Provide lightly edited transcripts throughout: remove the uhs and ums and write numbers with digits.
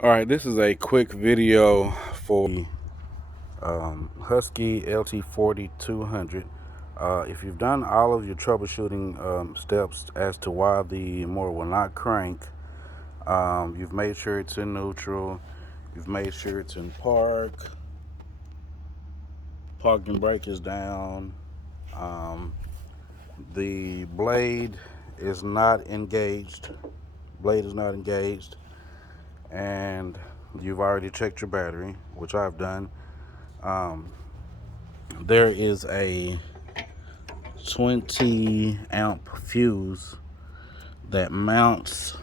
All right, this is a quick video for Husky LT4200. If you've done all of your troubleshooting steps as to why the motor will not crank, you've made sure it's in neutral, you've made sure it's in park, parking brake is down, the blade is not engaged, and you've already checked your battery, which I've done. There is a 20 amp fuse that mounts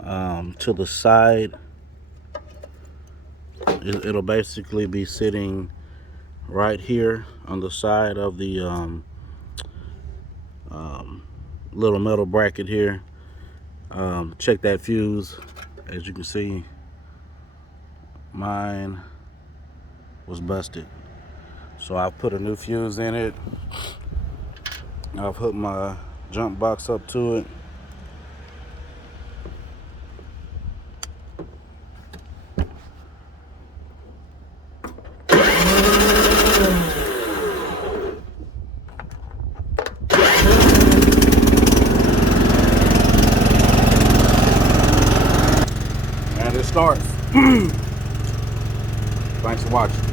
to the side. It'll basically be sitting right here on the side of the little metal bracket here. Check that fuse. As you can see, mine was busted, so I put a new fuse in it. I've hooked my jump box up to it. And it starts. Thanks for watching.